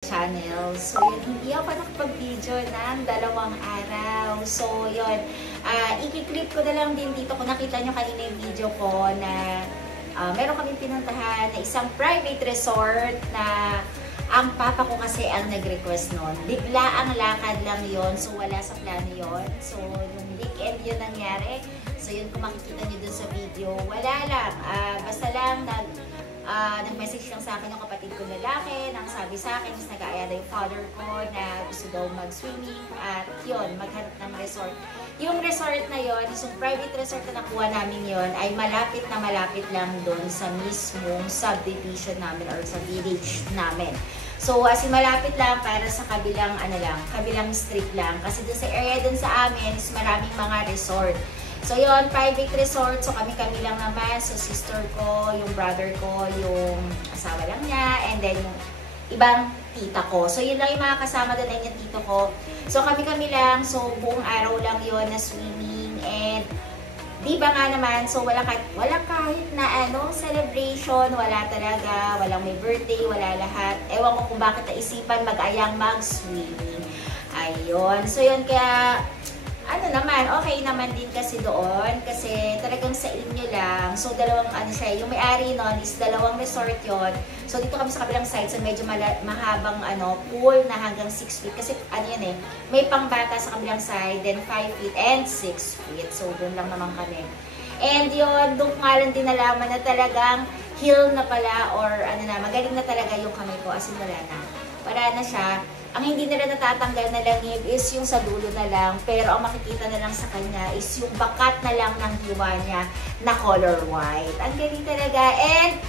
channel. So, yun, hindi ako nakapag-video ng 2 araw. So, yun, i-clip ko na lang din dito kung nakita nyo kanina yung video ko na meron kami pinuntahan na isang private resort na ang papa ko kasi ang nag-request nun. Bigla ang lakad lang yon, so wala sa plano yon. So, yung weekend yun nangyari. So, yun kung makikita nyo dun sa video, wala lang. Basta lang nag-message lang sa akin yung kapatid ko lalaki, nang sabi sa akin, is nag-aaya yung father ko na gusto daw mag-swimming at yun, maghanap ng resort. Yung resort na yun, yung private resort na nakuha namin yun, ay malapit na malapit lang doon sa mismong subdivision namin or sa village namin. So, as in malapit lang para sa kabilang, kabilang street lang. Kasi doon sa area doon sa amin is maraming mga resort. So, yun, private resort. So, kami-kami lang naman. So, sister ko, yung brother ko, yung asawa lang niya, and then yung ibang tita ko. So, yun lang yung mga kasama doon ay yung tito ko. So, kami-kami lang. So, buong araw lang yun na swimming. And, di ba nga naman, so, wala kahit na celebration, wala talaga, walang may birthday, wala lahat. Ewan ko kung bakit naisipan mag-ayang mag-swimming. Ayun. So, yun, kaya okay naman din kasi doon kasi talagang sa inyo lang. So, dalawang yung may-ari nun is 2 resort yon. So, dito kami sa kabilang side, so medyo mahabang pool na hanggang 6 feet. Kasi may pangbata sa kabilang side, then 5 feet and 6 feet. So, doon lang naman kami. And yun, doon nga lang din nalaman na talagang heal na pala or magaling na talaga yung kamay ko as in wala na. Para na siya. Ang hindi nila natatanggal na langib is yung sa dulo na lang, pero ang makikita na lang sa kanya is yung bakat na lang ng hiwa niya na color white. Ang galing talaga. And,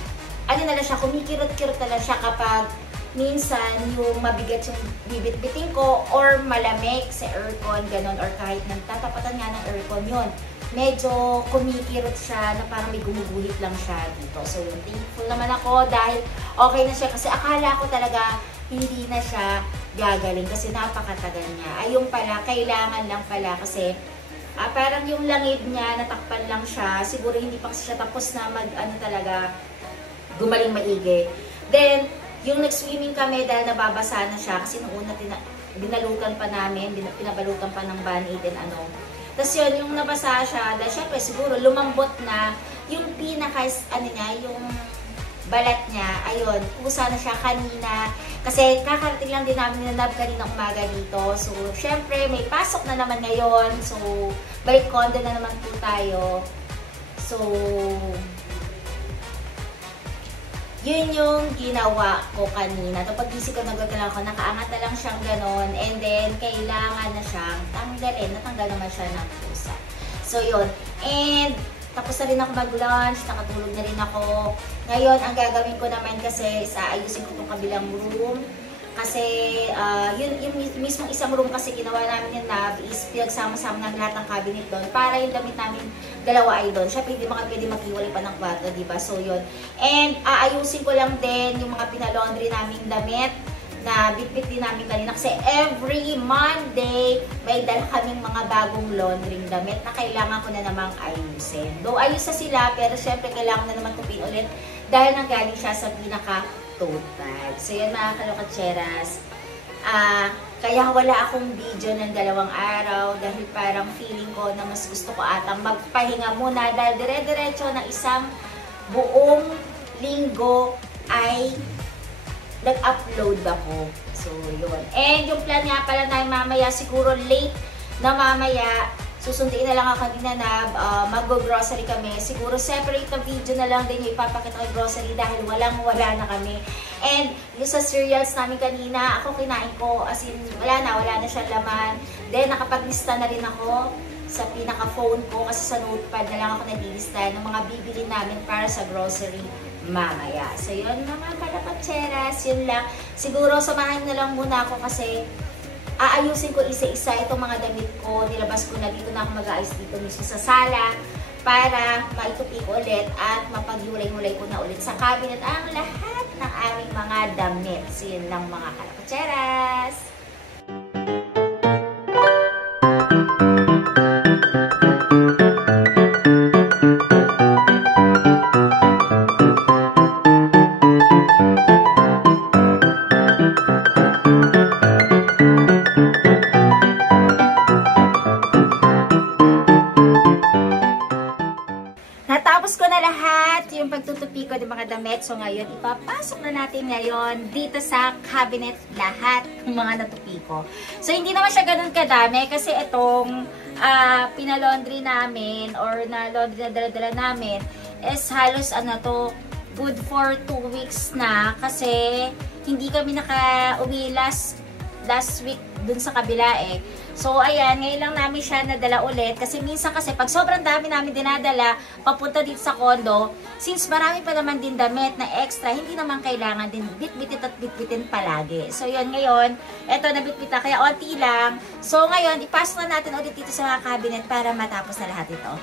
na lang siya, kumikirot-kirot na lang siya kapag minsan yung mabigat yung bibit-biting ko or malamig sa aircon, ganun, or kahit nagtatapatan nga ng aircon yun. Medyo kumikirot siya na parang may gumuguhit lang siya dito. So, yun, thankful naman ako dahil okay na siya kasi akala ko talaga hindi na siya gagaling kasi napakatagal niya. Ayun pala, kailangan lang pala kasi parang yung langib niya, natakpan lang siya. Siguro hindi pa siya tapos na talaga gumaling maigi. Then, yung nag-swimming kami dahil nababasa na siya kasi nung una binalutan pa namin, pinabalutan pa ng Band-Aid and Tapos yun, yung nabasa siya, dahil syempre siguro lumambot na yung yung balat niya, ayun, pusa na siya kanina. Kasi kakarating lang din namin na nab kanina umaga dito. So, syempre, may pasok na naman ngayon. So, balik condo na naman po tayo. So, yun yung ginawa ko kanina. Tapos gising ko, nagagalaw ko, nakaangat na lang siyang ganon. And then, kailangan na siyang tanggalin. Natanggal naman siya ng pusa. So, yun. And, tapos na rin ako mag-lunch, nakatulog na rin ako. Ngayon, ang gagawin ko naman kasi is aayusin ko itong kabilang room. Kasi, yung mismong isang room kasi ginawa namin yung NAV is pinagsama-sama ng lahat ng cabinet doon para yung damit namin dalawa ay doon. Siyempre, hindi pwede maghiwalay pa ng kwarto, diba? So, yun. And, aayusin ko lang din yung mga pinalaundry naming damit na bitbit din namin kanina kasi every Monday may dala kaming mga bagong laundering damit na kailangan ko na namang ayusin. Though ayos na sila, pero syempre kailangan na naman tupin ulit dahil nanggaling siya sa pinaka-tote bag. So yan mga kalokatseras. Kaya wala akong video ng 2 araw dahil parang feeling ko na mas gusto ko atang magpahinga muna dahil dire-diretso ng isang buong linggo ay nag-upload ako. So, yun. And yung plan nga pala na mamaya, siguro late na mamaya, susunduin na lang ako kanina na mag-grocery kami. Siguro separate na video na lang din yung ipapakita ko grocery dahil walang-wala na kami. And yung sa cereals namin kanina, ako kinain ko, as in, wala na siya laman. Then, nakapaglista na rin ako sa pinaka-phone ko kasi sa notepad na lang ako naglilista ng mga bibili namin para sa grocery mamaya. So, yun mga kalapatseras, yun lang. Siguro, samahan na lang muna ako kasi aayusin ko isa-isa itong mga damit ko. Nilabas ko na dito na ako mag-aayos dito mismo sa sala para maitupi ko ulit at mapag-hulay-hulay ko na ulit sa cabinet ang lahat ng aming mga damit. So, yun lang mga kalapatseras. natupi ko ng mga damit. So ngayon, ipapasok na natin ngayon dito sa cabinet lahat ng mga natupi ko. So hindi naman siya ganun kadami kasi itong pinalaundry namin or na laundry na dala-dala namin is halos good for 2 weeks na kasi hindi kami naka-uwi last week dun sa kabila eh. So, ayan, ngayon lang namin siya nadala ulit. Kasi minsan kasi, pag sobrang dami namin dinadala, papunta dito sa condo, since marami pa naman din damit na extra, hindi naman kailangan din bitbitin at bitbitin palagi. So, yun, ngayon, eto, nabitbita, kaya onti lang. So, ngayon, ipasok na natin ulit dito sa mga cabinet para matapos na lahat ito.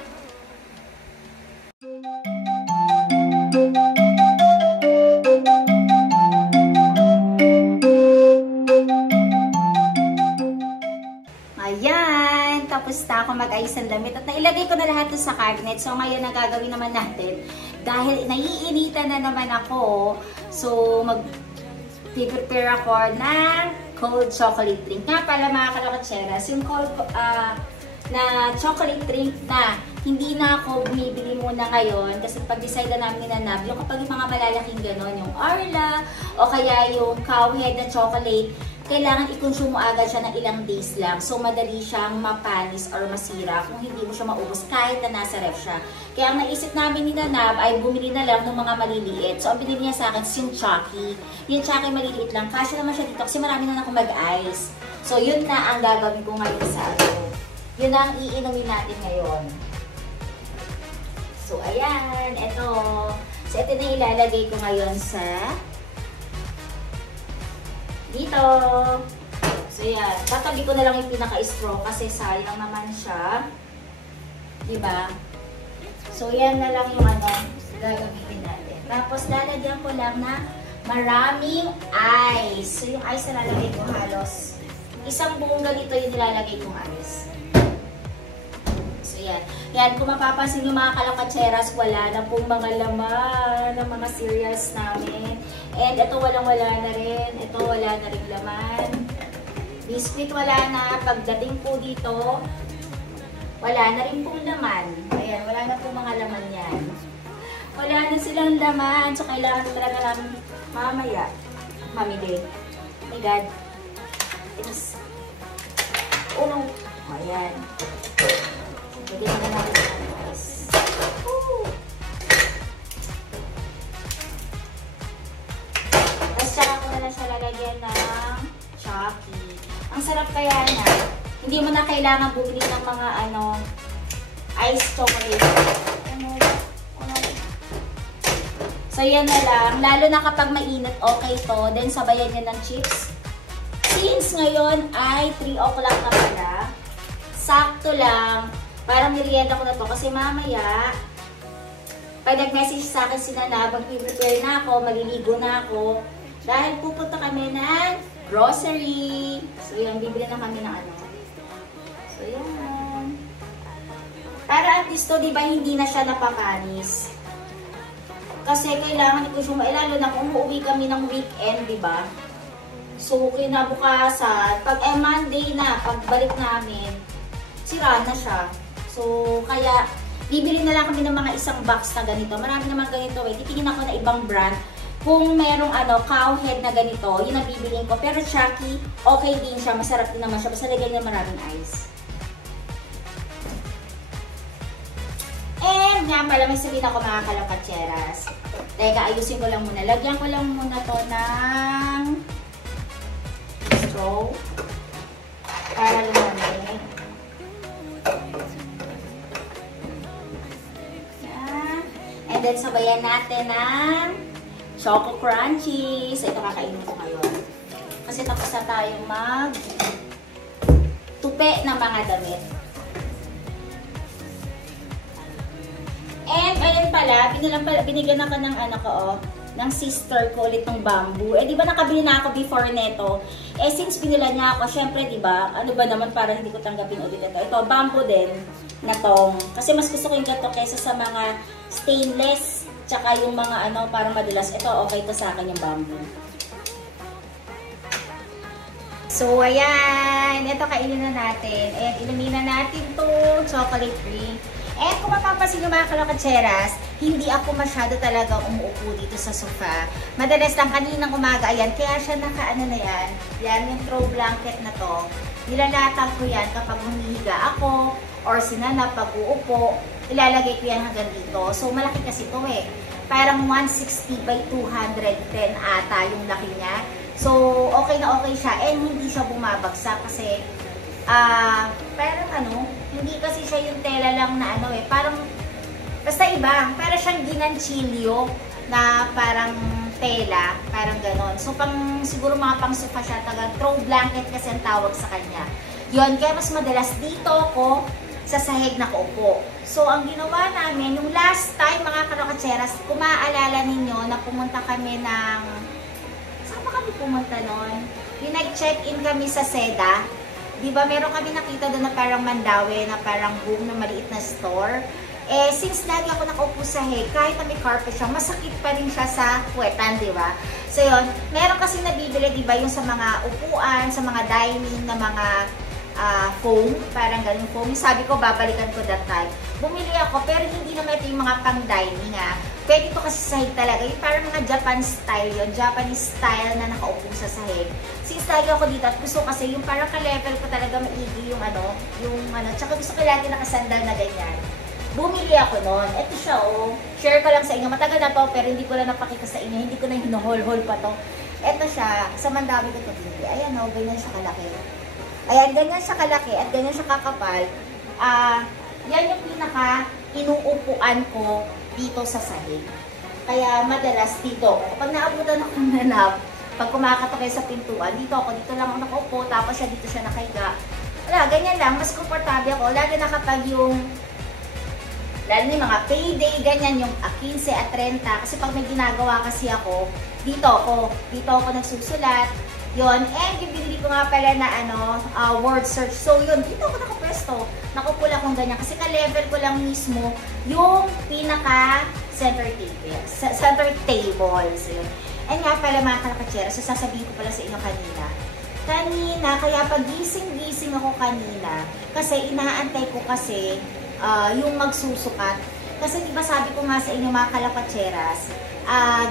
Ayan, tapos na ako mag-ayos ng damit at nailagay ko na lahat sa cabinet. So ngayon ang gagawin naman natin, dahil naiinitan na naman ako, so mag-prepare ako ng cold chocolate drink. Nga pala mga kalakotseras, yung cold na chocolate drink na hindi na ako bumibili muna ngayon kasi pag-decide na namin ni Nab, yung kapag yung mga malalaking ganon, yung Arla o kaya yung cowhead na chocolate, kailangan i-consume mo agad siya ng ilang days lang. So, madali siyang mapanis or masira kung hindi mo siya maubos kahit na nasa ref siya. Kaya ang naisip namin ni Nab ay bumili na lang ng mga maliliit. So, ang binili niya sa akin is yung Chucky. Yung Chucky maliliit lang. Kasya naman siya dito kasi marami na ako mag-ice. So, yun na ang gagawin ko ngayon sa yun na ang iinumin natin ngayon. So, ayan. Ito. So, ito na ilalagay ko ngayon sa dito. So, yan. Tatabi ko na lang yung pinaka-straw kasi sayang naman siya. Diba? So, yan na lang yung gagamitin natin. Tapos, lalagyan ko lang na maraming ice. So, yung ice na lalagay ko halos. Isang buong ganito yung nilalagay kong ice. So, yan. Yan, kung mapapansin yung mga kalakatseras, wala na pong mga laman ng mga cereals namin. And ito walang-wala na rin. Ito wala na rin laman. Biscuit wala na. Pagdating po dito, wala na rin pong laman. Ayan, wala na pong mga laman yan. Wala na silang laman. So, kailangan talaga namin mamaya mamili. Oh my God. It's no. Ayan. Lagyan na natin sa guys. Tapos tsaka ko na lang siya lalagyan ng Chucky. Ang sarap kaya na. Hindi mo na kailangan bumili ng mga ice chocolate. So yan na lang. Lalo na kapag mainit, okay to. Then sabayan niya ng chips. Since ngayon ay 3 o'clock na pala, sakto lang. Parang merienda ko na to kasi mamaya, pag nag-message sa akin si Nana, mag-prepare na ako, maliligo na ako. Dahil pupunta kami ng grocery. So yan, bibili na kami ng So yan. Para at least to, di ba, hindi na siya napapanis. Kasi kailangan i-consume, lalo na kung uuwi kami ng weekend, di ba? So, kinabukasan, pag Monday na, pagbalik namin, sira na siya. So, kaya, bibili na lang kami ng mga isang box na ganito. Marami naman ganito eh. Titingin ako na ibang brand. Kung merong cowhead na ganito, yun ang bibiliin ko. Pero Chucky, okay din siya. Masarap din naman siya. Basta lagyan niya maraming ice. And, nga pala, may sabihin ako mga kalapatseras. Teka, ayusin ko lang muna. Lagyan ko lang muna to ng straw. Para lumamig. And then, sabayan natin ng Choco Crunchies. Ito kakainin ko ngayon. Kasi tapos na tayong mag-tupi ng mga damit. And, ayun pala, binigyan ako ng ng sister ko ulit ng bamboo. Eh, di ba nakabili na ako before neto? Eh, since binila niya ako, syempre, di ba, ano ba naman para hindi ko tanggapin ulit ito? Ito, bamboo din na tong. Kasi mas gusto ko yung ganito kaysa sa mga stainless, tsaka yung mga parang madulas. Ito, okay to sa akin yung bamboo. So, ayan. Ito, kainin na natin. Ayan, inumin na natin to chocolate drink. And kung mapapansin nyo mga kalakatseras, hindi ako masyado talaga umuupo dito sa sofa. Madalas lang kaninang umaga, ayan, kaya siya nakaano na yan. Yan, yung throw blanket na to. Nilalatag ko yan kapag humihiga ako or sinanap pag uupo. Ilalagay ko yan hanggang dito. So, malaki kasi to eh. Parang 160 by 210 ata yung laki niya. So, okay na okay siya. And hindi siya bumabagsak kasi parang ano, hindi kasi siya yung tela lang na ano eh, parang, basta iba, parang siyang ginanchilyo na parang tela, parang ganon. So, siguro mga pang sofa siya, taga throw blanket kasi ang tawag sa kanya. Yun, kaya mas madalas dito ko sa sahig na kaupo. So, ang ginawa namin, yung last time mga kalakatseras, kung maaalala ninyo na pumunta kami ng, saan ba kami pumunta nun? Yung nag-check-in kami sa Seda. Diba, meron kami nakita doon na parang Mandawi, na parang boom, na maliit na store. Eh, since lagi ako nakaupo sa hay, kahit na may carpet siya, masakit pa rin siya sa puwetan, diba? So, yun, meron kasi nabibili, diba, yung sa mga upuan, sa mga dining, na mga foam, parang ganun foam. Sabi ko, babalikan ko that time. Bumili ako, pero hindi naman ito yung mga pang-dining, Pwede ito kasi sahig talaga. Yung parang mga Japan style yun. Japanese style na nakaupo sa sahig. Since lagi ako dito at gusto kasi yung parang ka-level ko talaga maigi yung ano, tsaka gusto ko lagi nakasandal na ganyan. Bumili ako noon. Ito siya, oh. Share ko lang sa inyo. Matagal na to, pero hindi ko lang napakita sa inyo. Hindi ko na hinuhol-hol pa to. Ito siya. Sa Mandawi ko ito bumili. Ayan, oh. Ganyan siya kalaki. Ayan, ganyan siya kalaki at ganyan siya kakapal. Yan yung pinaka inuupuan ko dito sa sahig. Kaya madalas dito, kapag naabutan ako ng nanap, pag kumakatakay sa pintuan, dito lang ako nakaupo, tapos dito siya nakahiga. Wala, ganyan lang, mas komportable ako. Lalo na kapag yung yung mga payday, ganyan, yung 15 at 30. Kasi pag may ginagawa kasi ako, dito ako nagsusulat. Yun, and yung binili ko nga pala na word search. So yun, dito ako nakapwesto. Nakupula kong ganyan. Kasi ka-level ko lang mismo yung pinaka center table. So yun. And nga pala mga kalakatsera, so sasabihin ko pala sa inyo kanina. Kaya pag gising ako kanina, kasi inaantay ko kasi yung magsusukat. Kasi diba sabi ko nga sa inyo mga kalapatseras,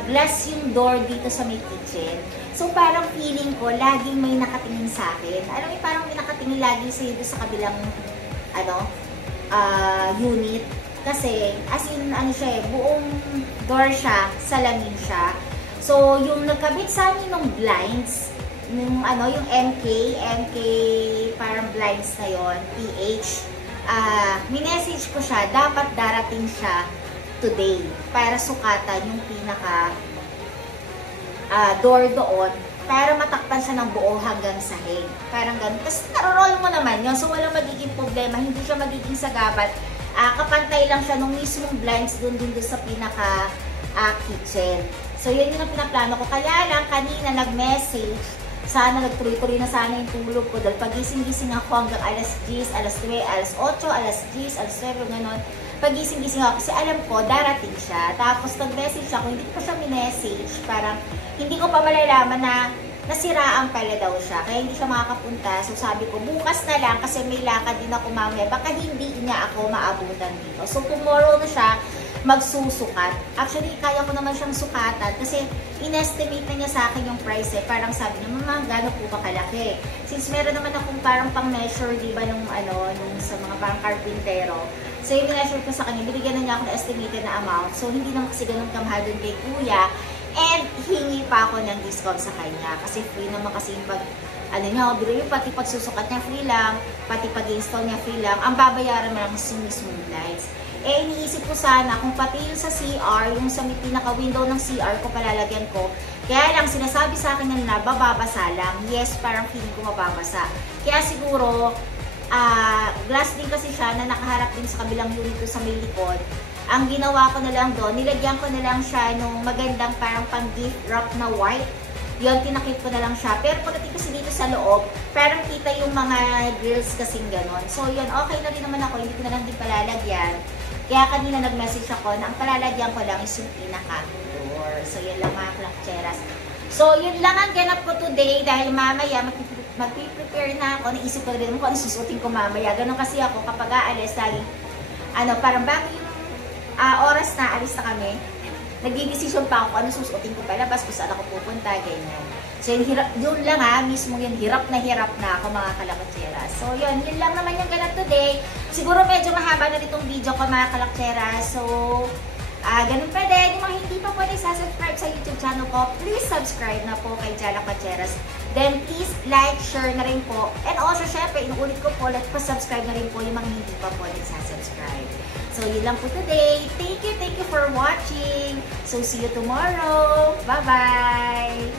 glass yung door dito sa may kitchen. So parang feeling ko, laging may nakatingin sa akin. Alam mo, parang may nakatingin lagi sa kabilang unit. Kasi, as in, siya buong door siya, salamin siya. So, yung nagkabit sa amin ng blinds, yung MK, parang blinds na yon, PH, minessage ko siya, dapat darating siya today para sukatan yung pinaka door doon para matakpan siya ng buo hanggang sahig. Parang ganun. Kasi naro-roll mo naman yun. So, walang magiging problema. Hindi siya magiging sagabat. Kapantay lang siya nung mismong blinds doon sa pinaka kitchen. So, yun yung pinaplano ko. Kaya lang, kanina nag-message. Sana nagtuloy-tuloy na sana yung tulog ko. Dahil pagising-gising ako hanggang alas 10, alas 9, alas 8, alas 10, alas 9, gano'n. Pagising-gising ako kasi alam ko, darating siya. Tapos nag-message ako, hindi ko siya minessage. Parang hindi ko pa malalaman na nasiraan pala daw siya. Kaya hindi siya makakapunta. So sabi ko, bukas na lang kasi may lakad din ako mamaya. Baka hindi niya ako maabutan dito. So tomorrow na siya magsusukat. Actually, kaya ko naman siyang sukatan kasi inestimate na niya sa akin yung price eh. Parang sabi niya, Mama, gano'n po ba kalaki? Since meron naman akong parang pang-measure, di ba, nung sa mga parang carpintero. So, yung measure ko sa kanya, binigyan na niya ako ng estimated na amount. So, hindi naman kasi ganun kamahal dun kay Kuya. And, hingi pa ako ng discount sa kanya. Kasi free naman kasi yung pati pagsusukat niya free lang, pati pag-install niya free lang. Ang babayaran mo lang is yung mismong lights. Eh, iniisip ko sana kung pati yung sa CR, yung sa pinaka-window ng CR ko palalagyan ko. Kaya lang, sinasabi sa akin na bababasa lang. Yes, parang feeling ko mababasa. Kaya siguro, glass din kasi siya na nakaharap din sa kabilang unit ko sa may likod. Ang ginawa ko na lang doon, nilagyan ko na lang siya nung magandang parang pang-gift wrap na white. Yun, tinakip ko na lang siya. Pero pagdating kasi dito sa loob, parang kita yung mga grills kasing ganon. So yun, okay na rin naman ako, hindi ko na lang din palalagyan. Kaya kanina nag-message ako na ang palalagyan ko lang is yung pinaka-door. So yun lang mga kalakcheras. So yun lang ang ganap ko today dahil mamaya mag-prepare na ako. Naisip ko rin kung ano susutin ko mamaya. Ganon kasi ako kapag aalis, laging parang bago yung oras na alis na kami, nagdi-decision pa ako kung ano susuotin ko palabas, kung saan ako pupunta, ganyan. So, yun lang mismo yun, hirap na ako mga kalaktsera. So, yun lang naman yung ganap today. Siguro medyo mahaba na itong video ko mga kalaktsera. So, ganun pa din. Yung mga hindi pa po subscribe sa YouTube channel ko, please subscribe na po kay Jana Katseras. Then, please like, share na rin po. And also, syempre, inuulit ko po, pa-subscribe na rin po yung mga hindi pa po subscribe. So, yun lang po today. Thank you for watching. So, see you tomorrow. Bye-bye!